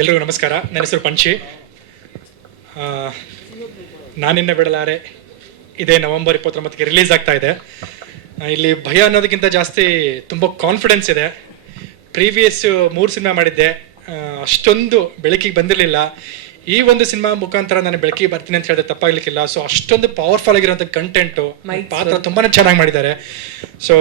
ಎಲ್ರಿಗೂ ನಮಸ್ಕಾರ. ನನ್ನ ಹೆಸರು ಪಂಚಿ. ನಾನಿನ್ನ ಬಿಡಲಾರೆ ಇದೇ ನವೆಂಬರ್ 29ಕ್ಕೆ ರಿಲೀಸ್ ಆಗ್ತಾ ಇದೆ. ಇಲ್ಲಿ ಭಯ ಅನ್ನೋದಕ್ಕಿಂತ ಜಾಸ್ತಿ ತುಂಬ ಕಾನ್ಫಿಡೆನ್ಸ್ ಇದೆ. ಪ್ರೀವಿಯಸ್ 3 ಸಿನಿಮಾ ಮಾಡಿದ್ದೆ, ಅಷ್ಟೊಂದು ಬೆಳಕಿಗೆ ಬಂದಿರಲಿಲ್ಲ. ಈ ಒಂದು ಸಿನಿಮಾ ಮುಖಾಂತರ ನಾನು ಬೆಳಕಿಗೆ ಬರ್ತೀನಿ ಅಂತ ಹೇಳಿದ್ರೆ ತಪ್ಪಾಗ್ಲಿಕ್ಕಿಲ್ಲ. ಸೊ ಅಷ್ಟೊಂದು ಪವರ್ಫುಲ್ ಆಗಿರೋಂಥ ಕಂಟೆಂಟು, ಪಾತ್ರ ತುಂಬಾ ಚೆನ್ನಾಗಿ ಮಾಡಿದ್ದಾರೆ. ಸೊ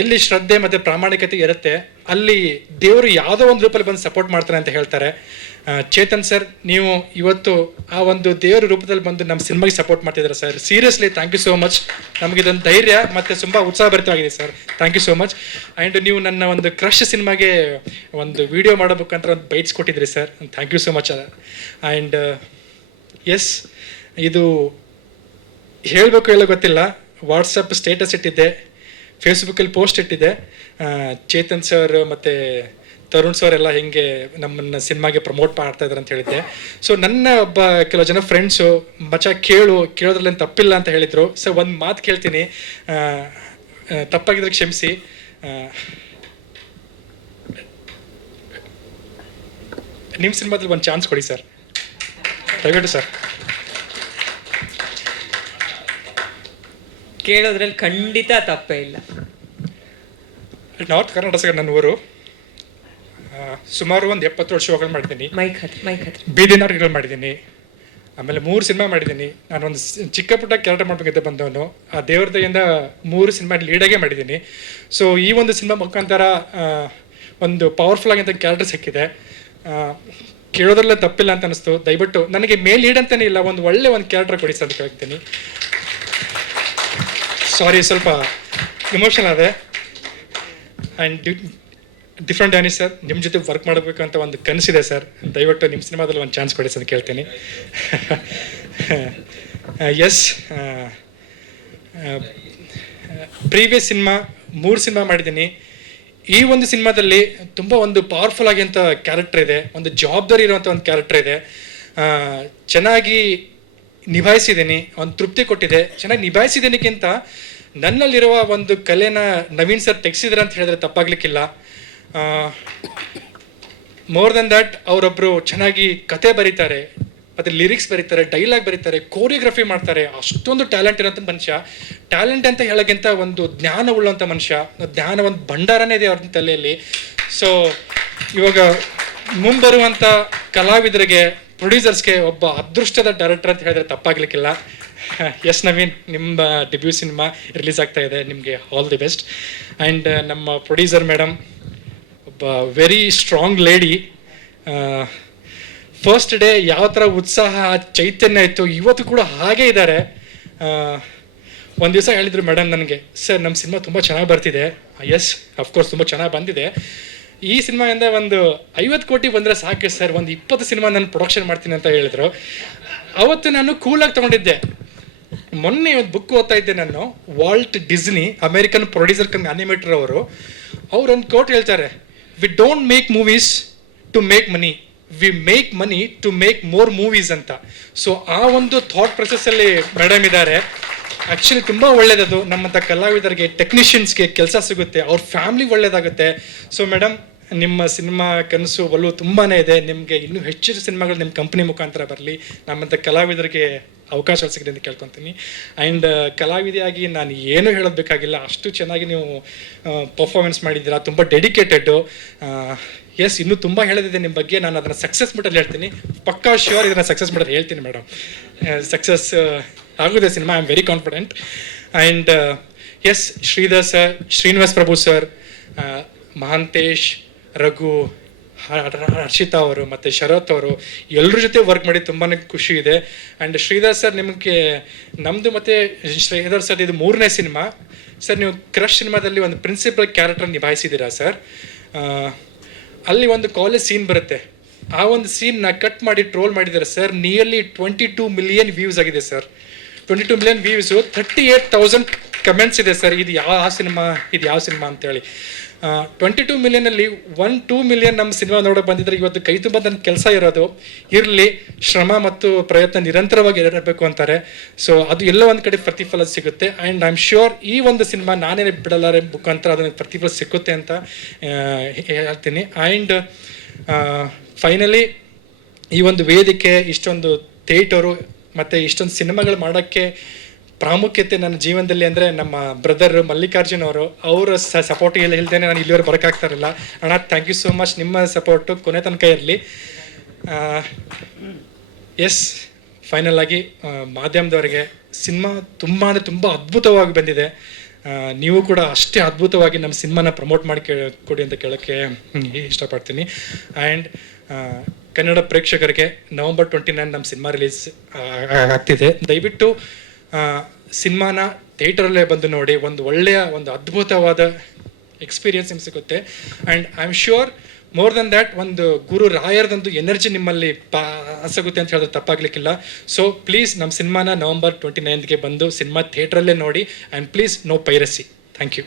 ಎಲ್ಲಿ ಶ್ರದ್ಧೆ ಮತ್ತು ಪ್ರಾಮಾಣಿಕತೆ ಇರುತ್ತೆ ಅಲ್ಲಿ ದೇವರು ಯಾವುದೋ ಒಂದು ರೂಪದಲ್ಲಿ ಬಂದು ಸಪೋರ್ಟ್ ಮಾಡ್ತಾರೆ ಅಂತ ಹೇಳ್ತಾರೆ. ಚೇತನ್ ಸರ್, ನೀವು ಇವತ್ತು ಆ ಒಂದು ದೇವರ ರೂಪದಲ್ಲಿ ಬಂದು ನಮ್ಮ ಸಿನಿಮಾಗೆ ಸಪೋರ್ಟ್ ಮಾಡ್ತಿದ್ದಾರೆ sir. Seriously thank you so much. ನಮಗಿದೊಂದು ಧೈರ್ಯ ಮತ್ತು ತುಂಬ ಉತ್ಸಾಹಭರಿತವಾಗಿದೆ sir. Thank you so much. And ನೀವು ನನ್ನ ಒಂದು ಕ್ರಶ್ ಸಿನಿಮಾಗೆ ಒಂದು ವಿಡಿಯೋ ಮಾಡೋಬೇಕಂತ ಒಂದು ಬೈಟ್ಸ್ ಕೊಟ್ಟಿದ್ರಿ sir. Thank you so much. And yes, ಇದು ಹೇಳಬೇಕು ಹೇಳೋ ಗೊತ್ತಿಲ್ಲ. ವಾಟ್ಸಪ್ ಸ್ಟೇಟಸ್ ಇಟ್ಟಿದ್ದೆ, ಫೇಸ್ಬುಕ್ಕಲ್ಲಿ ಪೋಸ್ಟ್ ಇಟ್ಟಿದ್ದೆ. ಚೇತನ್ ಸರ್ ಮತ್ತು ತರುಣ್ ಸರ್ ಎಲ್ಲ ಹೆಂಗೆ ನಮ್ಮನ್ನು ಸಿನಿಮಾಗೆ ಪ್ರಮೋಟ್ ಮಾಡ್ತಾ ಇದ್ದಾರೆ ಅಂತ ಹೇಳಿದ್ದೆ. ಸೊ ನನ್ನ ಒಬ್ಬ ಕೆಲವು ಜನ ಫ್ರೆಂಡ್ಸು ಮಚ್ಚ ಕೇಳೋದ್ರಲ್ಲಿ ತಪ್ಪಿಲ್ಲ ಅಂತ ಹೇಳಿದರು. ಸೊ ಒಂದು ಮಾತು ಕೇಳ್ತೀನಿ, ತಪ್ಪಾಗಿದ್ರೆ ಕ್ಷಮಿಸಿ. ನಿಮ್ಮ ಸಿನಿಮಾದಲ್ಲಿ ಒಂದು ಚಾನ್ಸ್ ಕೊಡಿ ಸರ್, ದಯವಿಟ್ಟು ಸರ್. ಕೇಳೋದ್ರಲ್ಲಿ ಖಂಡಿತ ತಪ್ಪೇ ಇಲ್ಲ. ನಾರ್ತ್ ಕರ್ನಾಟಕ ಸರ್ ನನ್ನ ಊರು. ಸುಮಾರು ಒಂದು 70 ಶೋಗಳು ಮಾಡಿದ್ದೀನಿ. ಬೀದಿ ನಾಟಕಗಳು ಮಾಡಿದ್ದೀನಿ. ಆಮೇಲೆ 3 ಸಿನಿಮಾ ಮಾಡಿದ್ದೀನಿ. ನಾನೊಂದು ಚಿಕ್ಕ ಪುಟ್ಟ ಕ್ಯಾರೆಕ್ಟರ್ ಮಾಡಬೇಕಿದ್ದೆ ಬಂದವನು. ಆ ದೇವ್ರ ದಯಿಂದ 3 ಸಿನಿಮಾ ಲೀಡಾಗೇ ಮಾಡಿದ್ದೀನಿ. ಸೊ ಈ ಒಂದು ಸಿನಿಮಾ ಮುಖಾಂತರ ಒಂದು ಪವರ್ಫುಲ್ ಆಗಿಂತ ಕ್ಯಾರೆಕ್ಟರ್ ಸಿಕ್ಕಿದೆ. ಕೇಳೋದ್ರಲ್ಲೇ ತಪ್ಪಿಲ್ಲ ಅಂತ ಅನಿಸ್ತು. ದಯವಿಟ್ಟು ನನಗೆ ಮೇಲ್ ಲೀಡ್ ಅಂತಲೇ ಇಲ್ಲ, ಒಂದು ಒಳ್ಳೆ ಒಂದು ಕ್ಯಾರೆಕ್ಟರ್ ಕೊಡಿ ಸರ್ ಅಂತ ಕೇಳ್ತೀನಿ. ಸಾರಿ, ಸ್ವಲ್ಪ ಇಮೋಷನಲ್ ಆದೆ. ಆ್ಯಂಡ್ ಡಿಫ್ರೆಂಟ್ ಆನಿ ಸರ್, ನಿಮ್ಮ ಜೊತೆ ವರ್ಕ್ ಮಾಡಬೇಕಂತ ಒಂದು ಕನಸಿದೆ ಸರ್. ದಯವಿಟ್ಟು ನಿಮ್ಮ ಸಿನಿಮಾದಲ್ಲಿ ಒಂದು ಚಾನ್ಸ್ ಕೊಡಿ ಸರ್ ಕೇಳ್ತೀನಿ. ಎಸ್, ಪ್ರೀವಿಯಸ್ ಸಿನಿಮಾ 3 ಸಿನಿಮಾ ಮಾಡಿದ್ದೀನಿ. ಈ ಒಂದು ಸಿನಿಮಾದಲ್ಲಿ ತುಂಬ ಒಂದು ಪವರ್ಫುಲ್ ಆಗಿಂಥ ಕ್ಯಾರೆಕ್ಟರ್ ಇದೆ, ಒಂದು ಜವಾಬ್ದಾರಿ ಇರುವಂಥ ಒಂದು ಕ್ಯಾರೆಕ್ಟರ್ ಇದೆ. ಚೆನ್ನಾಗಿ ನಿಭಾಯಿಸಿದ್ದೀನಿ, ಒಂದು ತೃಪ್ತಿ ಕೊಟ್ಟಿದೆ. ಚೆನ್ನಾಗಿ ನಿಭಾಯಿಸಿದ್ದೀನಿಗಿಂತ ನನ್ನಲ್ಲಿರುವ ಒಂದು ಕಲೆನ ನವೀನ್ ಸರ್ ತೆಗೆಸಿದ್ರೆ ಅಂತ ಹೇಳಿದ್ರೆ ತಪ್ಪಾಗ್ಲಿಕ್ಕಿಲ್ಲ. ಮೋರ್ ದೆನ್ ದ್ಯಾಟ್, ಅವರೊಬ್ಬರು ಚೆನ್ನಾಗಿ ಕತೆ ಬರೀತಾರೆ, ಮತ್ತು ಲಿರಿಕ್ಸ್ ಬರೀತಾರೆ, ಡೈಲಾಗ್ ಬರೀತಾರೆ, ಕೋರಿಯೋಗ್ರಫಿ ಮಾಡ್ತಾರೆ. ಅಷ್ಟೊಂದು ಟ್ಯಾಲೆಂಟ್ ಇರೋಂಥ ಮನುಷ್ಯ. ಟ್ಯಾಲೆಂಟ್ ಅಂತ ಹೇಳೋಕ್ಕಿಂತ ಒಂದು ಜ್ಞಾನ ಉಳ್ಳಂಥ ಮನುಷ್ಯ. ಜ್ಞಾನ ಒಂದು ಭಂಡಾರನೇ ಇದೆ ಅವ್ರ ತಲೆಯಲ್ಲಿ. ಸೊ ಇವಾಗ ಮುಂಬರುವಂಥ ಕಲಾವಿದರಿಗೆ, ಪ್ರೊಡ್ಯೂಸರ್ಸ್ಗೆ ಒಬ್ಬ ಅದೃಷ್ಟದ ಡೈರೆಕ್ಟರ್ ಅಂತ ಹೇಳಿದ್ರೆ ತಪ್ಪಾಗ್ಲಿಕ್ಕಿಲ್ಲ. ಎಸ್ ನವೀನ್, ನಿಮ್ಮ ಡೆಬ್ಯೂ ಸಿನಿಮಾ ರಿಲೀಸ್ ಆಗ್ತಾ ಇದೆ, ನಿಮಗೆ ಆಲ್ ದಿ ಬೆಸ್ಟ್. ಆ್ಯಂಡ್ ನಮ್ಮ ಪ್ರೊಡ್ಯೂಸರ್ ಮೇಡಮ್ ಒಬ್ಬ very strong lady. First day ಯಾವ ಥರ ಉತ್ಸಾಹ ಚೈತನ್ಯ ಇತ್ತು, ಇವತ್ತು ಕೂಡ ಹಾಗೇ ಇದ್ದಾರೆ. ಒಂದು ದಿವಸ ಹೇಳಿದರು ಮೇಡಮ್ ನನಗೆ, ಸರ್ ನಮ್ಮ ಸಿನಿಮಾ ತುಂಬ ಚೆನ್ನಾಗಿ ಬರ್ತಿದೆ. ಎಸ್, ಅಫ್ಕೋರ್ಸ್ ತುಂಬ ಚೆನ್ನಾಗಿ ಬಂದಿದೆ. ಈ ಸಿನಿಮಾಯಿಂದ ಒಂದು 50 ಕೋಟಿ ಬಂದರೆ ಸಾಕು ಸರ್, ಒಂದು 20 ಸಿನಿಮಾ ನಾನು ಪ್ರೊಡಕ್ಷನ್ ಮಾಡ್ತೀನಿ ಅಂತ ಹೇಳಿದರು. ಅವತ್ತು ನಾನು ಕೂಲಾಗಿ ತೊಗೊಂಡಿದ್ದೆ. ಮೊನ್ನೆ ಒಂದು ಬುಕ್ ಓದ್ತಾ ಇದ್ದೆ ನಾನು. Walt Disney, American producer cum animator ಅವರು ಒಂದು ಕೋಟ್ ಹೇಳ್ತಾರೆ, we don't make movies to make money, we make money to make more movies ಅಂತ. ಸೊ ಆ ಒಂದು ಥಾಟ್ ಪ್ರೊಸೆಸ್ಸಲ್ಲಿ ಮೇಡಮ್ ಇದ್ದಾರೆ. ಆ್ಯಕ್ಚುಲಿ ತುಂಬ ಒಳ್ಳೆಯದದು. ನಮ್ಮಂಥ ಕಲಾವಿದರಿಗೆ, ಟೆಕ್ನಿಷಿಯನ್ಸ್ಗೆ ಕೆಲಸ ಸಿಗುತ್ತೆ, ಅವ್ರ ಫ್ಯಾಮ್ಲಿಗೆ ಒಳ್ಳೇದಾಗುತ್ತೆ. ಸೊ ಮೇಡಮ್, ನಿಮ್ಮ ಸಿನಿಮಾ ಕನಸು ಒಲವು ತುಂಬಾ ಇದೆ. ನಿಮಗೆ ಇನ್ನೂ ಹೆಚ್ಚು ಸಿನಿಮಾಗಳು ನಿಮ್ಮ ಕಂಪ್ನಿ ಮುಖಾಂತರ ಬರಲಿ, ನಮ್ಮಂಥ ಕಲಾವಿದರಿಗೆ ಅವಕಾಶ ಸಿಗಿದೆ ಅಂತ ಕೇಳ್ಕೊತೀನಿ. ಆ್ಯಂಡ್ ಕಲಾವಿದೆಯಾಗಿ ನಾನು ಏನೂ ಹೇಳೋದು ಬೇಕಾಗಿಲ್ಲ, ಅಷ್ಟು ಚೆನ್ನಾಗಿ ನೀವು ಪರ್ಫಾರ್ಮೆನ್ಸ್ ಮಾಡಿದ್ದೀರಾ, ತುಂಬ ಡೆಡಿಕೇಟೆಡ್ಡು. ಎಸ್, ಇನ್ನೂ ತುಂಬ ಹೇಳೋದಿದೆ ನಿಮ್ಮ ಬಗ್ಗೆ. ನಾನು ಅದನ್ನು ಸಕ್ಸಸ್ ಮೀಟಲ್ಲಿ ಹೇಳ್ತೀನಿ, ಪಕ್ಕಾ ಶ್ಯೂರ್ ಇದನ್ನು ಸಕ್ಸಸ್ ಮೀಟಲ್ಲಿ ಹೇಳ್ತೀನಿ ಮೇಡಮ್. ಸಕ್ಸಸ್ ಆಗುತ್ತೆ cinema, I am very confident. And yes, Sridhar sir, Srinivas Prabhu sir, Mahantesh, Raghu, Harshita ಅವರು ಮತ್ತು ಶರತ್ ಅವರು ಎಲ್ಲರ ಜೊತೆ ವರ್ಕ್ ಮಾಡಿ ತುಂಬಾ ಖುಷಿ ಇದೆ. ಆ್ಯಂಡ್ ಶ್ರೀಧರ್ ಸರ್, ನಿಮಗೆ ನಮ್ಮದು ಮತ್ತು ಶ್ರೀಧರ್ ಸರ್ ಇದು 3ನೇ ಸಿನಿಮಾ. ಸರ್, ನೀವು ಕ್ರಶ್ ಸಿನಿಮಾದಲ್ಲಿ ಒಂದು ಪ್ರಿನ್ಸಿಪಲ್ ಕ್ಯಾರೆಕ್ಟರ್ ನಿಭಾಯಿಸಿದ್ದೀರಾ ಸರ್. ಅಲ್ಲಿ ಒಂದು ಕಾಲೇಜ್ ಸೀನ್ ಬರುತ್ತೆ. ಆ ಒಂದು ಸೀನ್ನ ಕಟ್ ಮಾಡಿ ಟ್ರೋಲ್ ಮಾಡಿದ್ದಾರೆ ಸರ್. ನಿಯರ್ಲಿ 22 ಮಿಲಿಯನ್ ವ್ಯೂಸ್ ಆಗಿದೆ ಸರ್. 22 ಮಿಲಿಯನ್ ವ್ಯೂಸು, 38,000 ಕಮೆಂಟ್ಸ್ ಇದೆ ಸರ್. ಇದು ಯಾವ ಸಿನಿಮಾ ಅಂತೇಳಿ. 22 ಮಿಲಿಯನಲ್ಲಿ 1-2 ಮಿಲಿಯನ್ ನಮ್ಮ ಸಿನಿಮಾ ನೋಡೋಕೆ ಬಂದಿದ್ರೆ ಇವತ್ತು ಕೈ ತುಂಬ ನನ್ನ ಕೆಲಸ ಇರೋದು. ಇರಲಿ, ಶ್ರಮ ಮತ್ತು ಪ್ರಯತ್ನ ನಿರಂತರವಾಗಿ ಇರಬೇಕು ಅಂತಾರೆ. ಸೊ ಅದು ಎಲ್ಲೋ ಒಂದು ಕಡೆ ಪ್ರತಿಫಲ ಸಿಗುತ್ತೆ. ಆ್ಯಂಡ್ ಐ ಆಮ್ ಶ್ಯೂರ್ ಈ ಒಂದು ಸಿನಿಮಾ ನಾನೇ ಬಿಡಲಾರೆ ಮುಖಾಂತರ ಅದಕ್ಕೆ ಪ್ರತಿಫಲ ಸಿಕ್ಕುತ್ತೆ ಅಂತ ಹೇಳ್ತೀನಿ. ಆ್ಯಂಡ್ ಫೈನಲಿ ಈ ಒಂದು ವೇದಿಕೆ, ಇಷ್ಟೊಂದು ಥಿಯೇಟರು ಮತ್ತು ಇಷ್ಟೊಂದು ಸಿನಿಮಾಗಳು ಮಾಡೋಕ್ಕೆ ಪ್ರಾಮುಖ್ಯತೆ ನನ್ನ ಜೀವನದಲ್ಲಿ ಅಂದರೆ ನಮ್ಮ ಬ್ರದರ್ ಮಲ್ಲಿಕಾರ್ಜುನ್ ಅವರು, ಅವರ ಸಪೋರ್ಟ್ ಇಲ್ಲದೇ ನಾನು ಇಲ್ಲಿವರೆಗೆ ಬರೋಕ್ಕಾಗ್ತಾ ಇರಲಿಲ್ಲ. ಅಣ್ಣ, ಥ್ಯಾಂಕ್ ಯು ಸೋ ಮಚ್. ನಿಮ್ಮ ಸಪೋರ್ಟು ಕೊನೆ ತನಕ ಇರಲಿ. ಎಸ್, ಫೈನಲ್ ಆಗಿ ಮಾಧ್ಯಮದವರಿಗೆ ಸಿನಿಮಾ ತುಂಬ ಅದ್ಭುತವಾಗಿ ಬಂದಿದೆ. ನೀವು ಕೂಡ ಅಷ್ಟೇ ಅದ್ಭುತವಾಗಿ ನಮ್ಮ ಸಿನಿಮಾನ ಪ್ರಮೋಟ್ ಮಾಡಿ ಕೊಡಿ ಅಂತ ಕೇಳೋಕ್ಕೆ ಇಷ್ಟಪಡ್ತೀನಿ. ಆ್ಯಂಡ್ ಕನ್ನಡ ಪ್ರೇಕ್ಷಕರಿಗೆ November 29 ನಮ್ಮ ಸಿನಿಮಾ ರಿಲೀಸ್ ಆಗ್ತಿದೆ. ದಯವಿಟ್ಟು ಸಿನಿಮಾನ ಥಿಯೇಟರಲ್ಲೇ ಬಂದು ನೋಡಿ. ಒಂದು ಅದ್ಭುತವಾದ ಎಕ್ಸ್ಪೀರಿಯನ್ಸ್ ನಿಮ್ಗೆ ಸಿಗುತ್ತೆ. And I am sure more than that ಒಂದು ಗುರು ರಾಯರ್ದಂದು ಎನರ್ಜಿ ನಿಮ್ಮಲ್ಲಿ ಪಾಸಾಗುತ್ತೆ ಅಂತ ಹೇಳಿದ್ರೆ ತಪ್ಪಾಗಲಿಕ್ಕಿಲ್ಲ. ಸೊ ಪ್ಲೀಸ್ ನಮ್ಮ ಸಿನಿಮಾನ November 29ಗೆ ಬಂದು ಸಿನಿಮಾ ಥಿಯೇಟ್ರಲ್ಲೇ ನೋಡಿ. And please no piracy. Thank you.